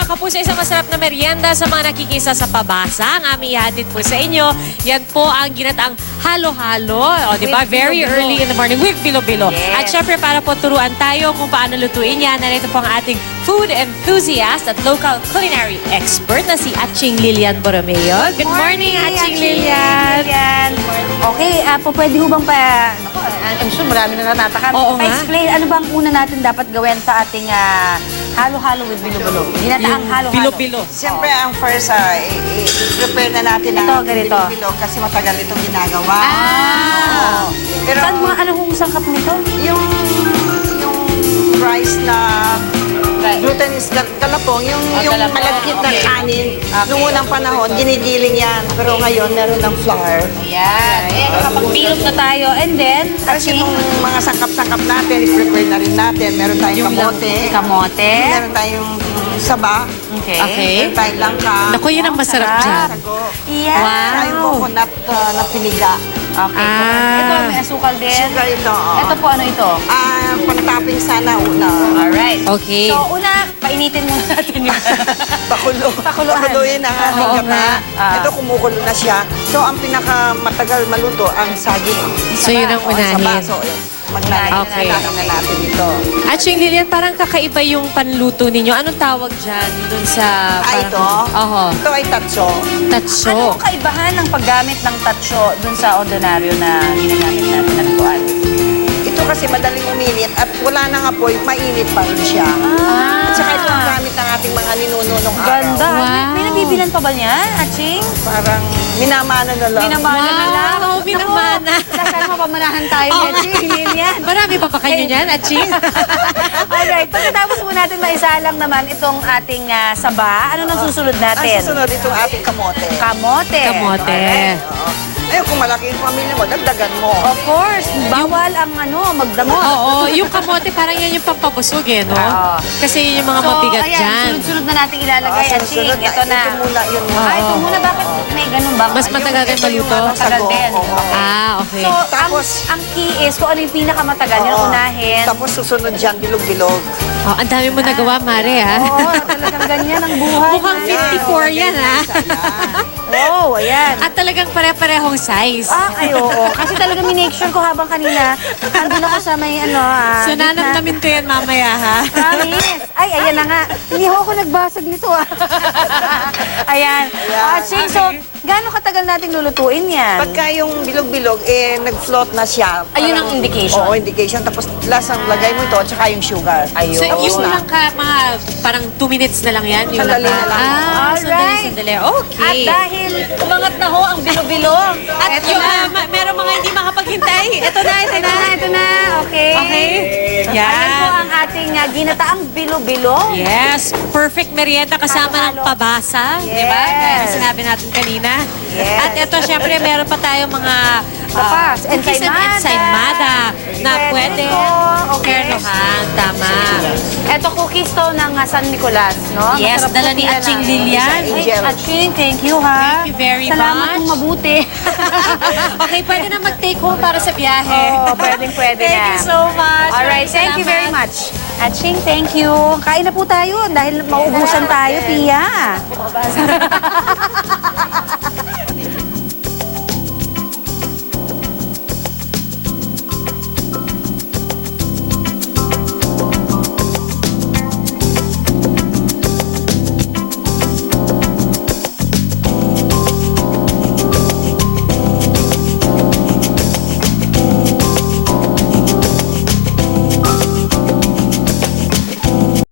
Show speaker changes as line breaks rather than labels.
mga kapuso, isang masarap na merienda sa mga nakikisa sa pabasa. Ang aming ihatid po sa inyo. Yan po ang ginataang halo-halo. O, di ba? Very early in the morning with bilo-bilo.
Yes.
At syempre, para po turuan tayo kung paano lutuin yan, narito po ang ating food enthusiast at local culinary expert na si Atching Lilian Borromeo. Good morning, Atching Lilian.
Okay, pwede ho bang I'm sure marami na natatakam.
Oo nga.
Pa-explain, ano bang una natin dapat gawin sa ating halo-halo with bilo-bilo? Ginataang halo-halo.
Bilo-bilo.
Siyempre, ang first, i-prepare na natin
Ito,
ang
ganito.
bilo-bilo kasi matagal itong ginagawa.
Ah!
Pero
Saan mga ano hong sangkap nito?
yung rice na glutinous galapong, yung
galapong,
malagkit na
okay.
kanin, noong unang panahon, ginigiling yan. Pero ngayon, meron ng flour.
Ayan. Kapag pilot na tayo, and then,
Kasi itong mga sangkap-sangkap natin, i-prepare na rin natin. Meron tayong kamote.
kamote.
Meron tayong saba.
Okay.
Okay.
Meron tayong langka.
Naku, yun ang masarap dyan.
Sago.
Yeah.
Wow.
Tayong coconut na piniga.
Okay.
Ah.
Ito, may asukal din.
Sugar ito.
Ito po, ano ito?
Pang-topping sana una.
Alright.
Okay.
So, una, painitin muna natin yung...
Pakuluin ang ating
Oo
gata.
nga.
Ito kumukulo na siya. So, ang pinakamatagal maluto, ang saging.
So, yun ang unahin.
Sa baso.
Okay.
Maglalagay na natin ito.
Atching Lilian, parang kakaiba yung panluto ninyo. Anong tawag dyan dun sa...
Ito?
Oho.
Ito ay tatso.
Tatso.
Ano ang kaibahan ng paggamit ng tatsyo dun sa ordinaryo na ginagamit natin na lutuan?
Ito kasi madaling uminit at wala nang apoy, mainit pa rin siya. At saka ito ang gamit ng ating mga ninuno nung araw.
Ganda.
Wow.
May nabibilan pa ba niya, Atching?
Parang minamana na lang.
Minamana na lang.
Wow, minamana.
Sana mapamanahan tayo ni Atching. Lilian.
Marami pa ba kayo niyan, Atching?
Alright, pagkatapos po natin maisalang naman itong ating saba, ano nang susunod
Ang
natin?
susunod itong ating kamote.
Kamote.
Kamote.
Ayun, kung malaki yung pamilya mo, dagdagan mo.
Of course, bawal ang magdamot.
Oo, yung kamote parang yan yung pampabusog eh, no?
Oo.
Kasi yun yung mga mabigat
ayan,
dyan.
sunod-sunod na natin ilalagay, Atching.
Sunod-sunod
Ito na.
Ito muna yung...
Ito muna. Bakit may ganun ba?
Mas matagal rin
ito yung
maluto?
Matagal
sago.
din.
Oo.
Ah, okay.
So,
Tapos-
ang key is kung ano yung pinakamatagal, yun ang
Oo.
unahin.
Tapos susunod dyan, bilog-bilog.
Oh, ang dami mo nagawa, Mare, ha?
Oo, talagang ganyan ang buhay.
Mukhang 54 yan, ha?
Oo, ayan.
At talagang pare-parehong size.
Ay, oo. Kasi talagang minake sure ko habang kanina, andun ako sa may
So, nanamnamin ko yan mamaya, ha?
Promise. Ay, ayan na nga. Hindi ako nagbasag nito, Ayan. Atching, so, gaano katagal nating lulutuin yan?
Pagka yung bilog-bilog, nag-float na siya.
Ayun ang indication.
Oo, indication. Tapos lasang lagay mo ito, at saka yung sugar.
Ayun.
So,
Tapos
yung
na.
lang mga parang 2 minutes na lang yan? Yung
Sandali
lang
na lang.
Alright.
sandali. Okay.
At dahil umangat na ho ang bilo-bilo.
At
Eto
yung,
na.
merong mga hindi makapaghintay. Ito na, ito na.
Ito na. Okay.
Okay.
Ayan po
Yan.
ang ating ginataang bilo-bilo.
Yes, perfect merienda kasama ng
Halo-halo.
pabasa. Di ba?
Yes.
Kaya sinabi natin kanina.
Yes.
At ito, syempre, meron pa tayong mga
Tapas,
cookies and
ensaymada.
ensaymada na pwede
po. Okay.
kernohan. Tama.
Ito cookies to ng San Nicolas, no?
Yes,
Masarap
dala
po
ni
yan,
Atching
ah.
Lilian.
Ay, Atching, thank you, ha?
Thank you very
Salamat
much.
kung mabuti.
Okay, pwede na mag-take home para sa biyahe.
Oo, pwede na.
Thank you so much.
Alright, thank you very much. Atching, thank you. Kain na po tayo dahil mauubusan tayo, Pia.